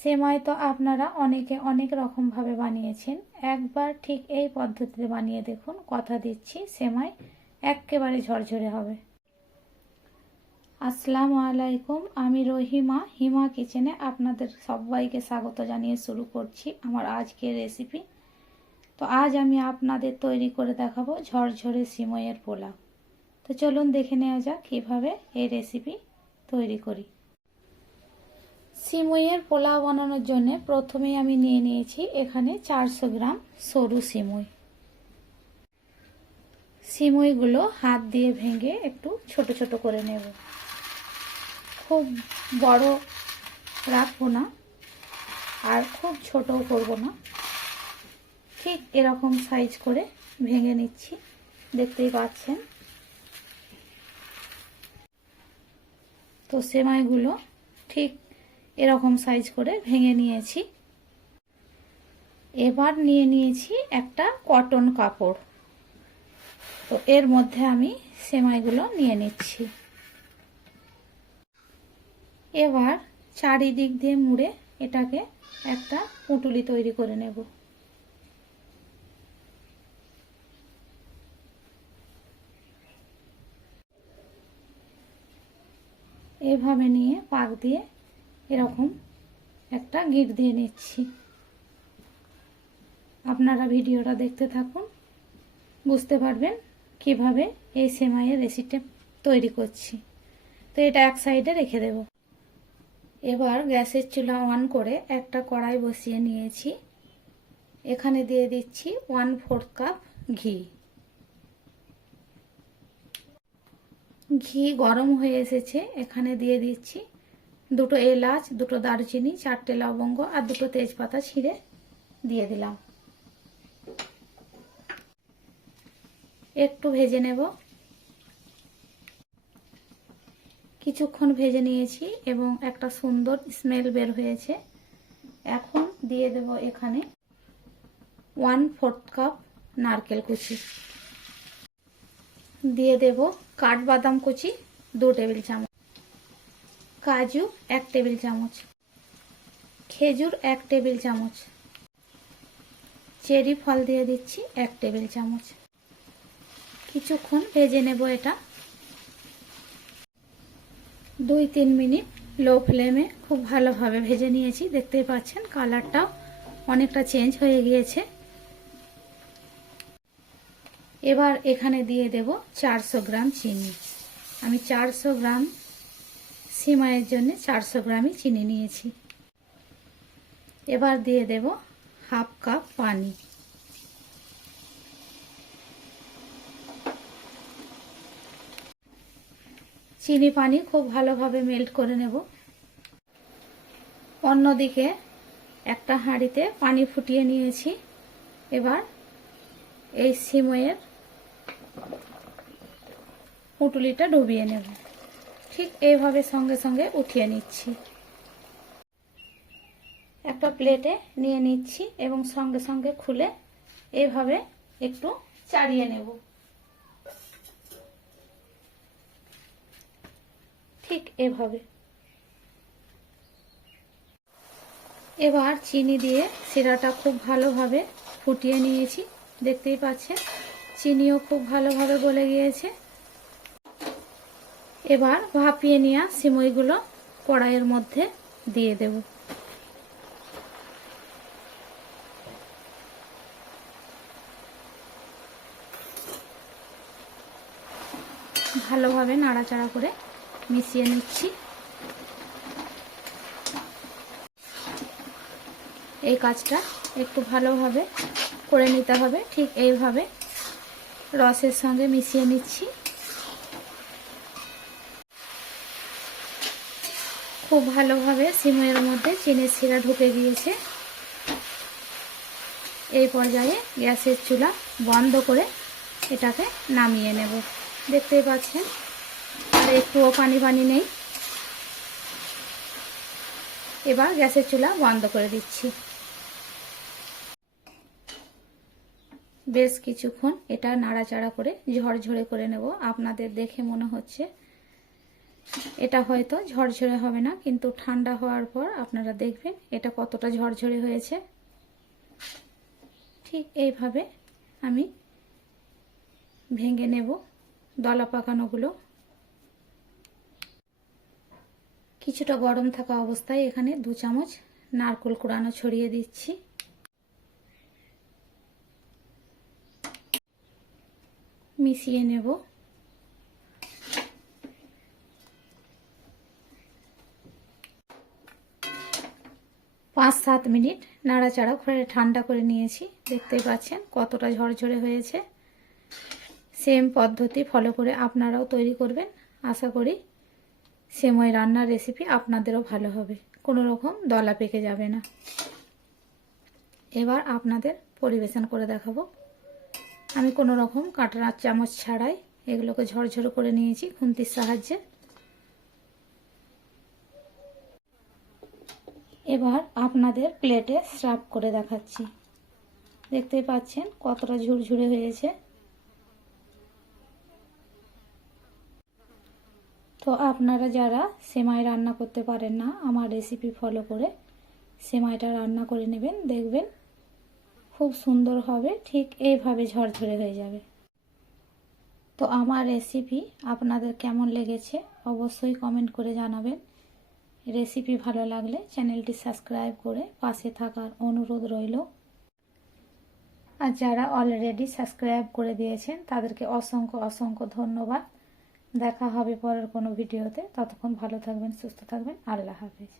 সেমাই তো আপনারা অনেকে অনেক রকমভাবে বানিয়েছেন। একবার ঠিক এই পদ্ধতিতে বানিয়ে দেখুন, কথা দিচ্ছি সেমাই এক্কেবারে ঝরঝরে হবে। আসসালামু আলাইকুম, আমি রহিমা, হিমা কিচেনে আপনাদের সবাইকে স্বাগত জানিয়ে শুরু করছি আমার আজকের রেসিপি। তো আজ আমি আপনাদের তৈরি করে দেখাবো ঝরঝরে সিমইয়ের পোলাও। তো চলুন দেখে নেওয়া যাক কীভাবে এই রেসিপি তৈরি করি। সিমইয়ের পোলাও বানানোর জন্য প্রথমেই আমি নিয়ে নিয়েছি এখানে 400 গ্রাম সরু সিমই। সিমইগুলো হাত দিয়ে ভেঙে একটু ছোট ছোট করে নেব। খুব বড় রাখবো না আর খুব ছোটও করবো না, ঠিক এরকম সাইজ করে ভেঙে নিচ্ছি, দেখতেই পাচ্ছেন। তো সেমাইগুলো ঠিক এরকম সাইজ করে ভেঙে নিয়েছি। এবার নিয়ে নিয়েছি একটা কটন কাপড়। তো এর মধ্যে আমি সেমাইগুলো নিয়ে নিচ্ছি। এবার চারিদিক দিয়ে মুড়ে এটাকে একটা পুঁটুলি তৈরি করে নেব। এভাবে নিয়ে পাক দিয়ে এরকম একটা গিঁট দিয়ে নিচ্ছি। আপনারা ভিডিওটা দেখতে থাকুন, বুঝতে পারবেন কিভাবে এই সেমাইয়ের রেসিপিটা তৈরি করছি। তো এটা এক সাইডে রেখে দেব। এবার গ্যাসের চুলা অন করে একটা কড়াই বসিয়ে নিয়েছি। এখানে দিয়ে দিচ্ছি 1/4 কাপ ঘি। ঘি গরম হয়ে এসেছে, এখানে দিয়ে দিচ্ছি 2টো এলাচ, 2টো দারচিনি, 4টে লবঙ্গ আর 2টো তেজপাতা ছিঁড়ে দিয়ে দিলাম। একটু ভেজে নেব। কিছুক্ষণ ভেজে নিয়েছি এবং একটা সুন্দর স্মেল বের হয়েছে। এখন দিয়ে দেব এখানে 1/4 কাপ নারকেল কুচি, দিয়ে দেব কাঠবাদাম কুচি 2 টেবিল চামচ, কাজু 1 টেবিল চামচ, খেজুর 1 টেবিল চামচ, চেরি ফল দিয়ে দিচ্ছি 1 টেবিল চামচ। কিছুক্ষণ ভেজে নেব এটা। 2-3 মিনিট লো ফ্লেমে খুব ভালোভাবে ভেজে নিয়েছি। দেখতেই পাচ্ছেন কালারটাও অনেকটা চেঞ্জ হয়ে গিয়েছে। এবার এখানে দিয়ে দেব 400 গ্রাম চিনি। আমি 400 গ্রাম সিমাইয়ের জন্য 400 গ্রামই চিনি নিয়েছি। এবার দিয়ে দেব 1/2 কাপ পানি। চিনি পানি খুব ভালোভাবে মেল্ট করে নেব। অন্যদিকে একটা হাঁড়িতে পানি ফুটিয়ে নিয়েছি। এবার এই সিমইয়ের পুঁটুলিটা ডুবিয়ে নেব। ঠিক এইভাবে সঙ্গে সঙ্গে উঠিয়ে নিচ্ছি। একটা প্লেটে নিয়ে নিচ্ছি এবং সঙ্গে সঙ্গে খুলে এইভাবে একটু চাড়িয়ে নেব। ঠিক এভাবে। এবার চিনি দিয়ে শিরাটা খুব ভালোভাবে ফুটিয়ে নিয়েছি। দেখতেই পাচ্ছেন চিনিও খুব ভালোভাবে গলে গিয়েছে। এবার ভাপিয়ে নেওয়া সিমইগুলো কড়াইয়ের মধ্যে দিয়ে দেব। ভালোভাবে নাড়াচাড়া করে মিশিয়ে নিচ্ছি। এই কাজটা একটু ভালোভাবে করে নিতে হবে। ঠিক এইভাবে রসের সঙ্গে মিশিয়ে নিচ্ছি। খুব ভালোভাবে সিমইয়ের মধ্যে চিনির শিরা ঢুকে গিয়েছে। এই পর্যায়ে গ্যাসের চুলা বন্ধ করে এটাকে নামিয়ে নেব। দেখতেই পাচ্ছেন আর একটুও পানি পানি নেই। এবার গ্যাসের চুলা বন্ধ করে দিচ্ছি। বেশ কিছুক্ষণ এটা নাড়াচাড়া করে ঝরঝরে করে নেব। আপনাদের দেখে মনে হচ্ছে এটা হয়তো ঝরঝরে হবে না, কিন্তু ঠান্ডা হওয়ার পর আপনারা দেখবেন এটা কতটা ঝরঝরে হয়েছে। ঠিক এইভাবে আমি ভেঙে নেব দলা পাকানোগুলো। কিছুটা গরম থাকা অবস্থায় এখানে 2 চামচ নারকেল কোড়ানো ছড়িয়ে দিচ্ছি। মিশিয়ে নেব। 5-7 মিনিট নাড়াচাড়া করে ঠান্ডা করে নিয়েছি। দেখতেই পাচ্ছেন কতটা ঝরঝরে হয়েছে। সেম পদ্ধতি ফলো করে আপনারাও তৈরি করবেন। আশা করি সেমাই রান্নার রেসিপি আপনাদেরও ভালো হবে, কোনো রকম দলা পেকে যাবে না। এবার আপনাদের পরিবেশন করে দেখাবো। আমি কোনো রকম কাঁটার চামচ ছাড়াই এগুলোকে ঝরঝরে করে নিয়েছি খুন্তির সাহায্যে। এবার আপনাদের প্লেটে সার্ভ করে দেখাচ্ছি। দেখতেই পাচ্ছেন কতটা ঝুরঝুরে হয়েছে। তো আপনারা যারা সেমাই রান্না করতে পারেন না, আমার রেসিপি ফলো করে সেমাইটা রান্না করে নেবেন, দেখবেন খুব সুন্দর হবে, ঠিক এইভাবে ঝরঝরে হয়ে যাবে। তো আমার রেসিপি আপনাদের কেমন লেগেছে অবশ্যই কমেন্ট করে জানাবেন। রেসিপি ভালো লাগলে চ্যানেলটি সাবস্ক্রাইব করে পাশে থাকার অনুরোধ রইল। আর যারা অলরেডি সাবস্ক্রাইব করে দিয়েছেন তাদেরকে অসংখ্য অসংখ্য ধন্যবাদ। দেখা হবে পরের কোনো ভিডিওতে। ততক্ষণ ভালো থাকবেন, সুস্থ থাকবেন। আল্লাহ হাফেজ।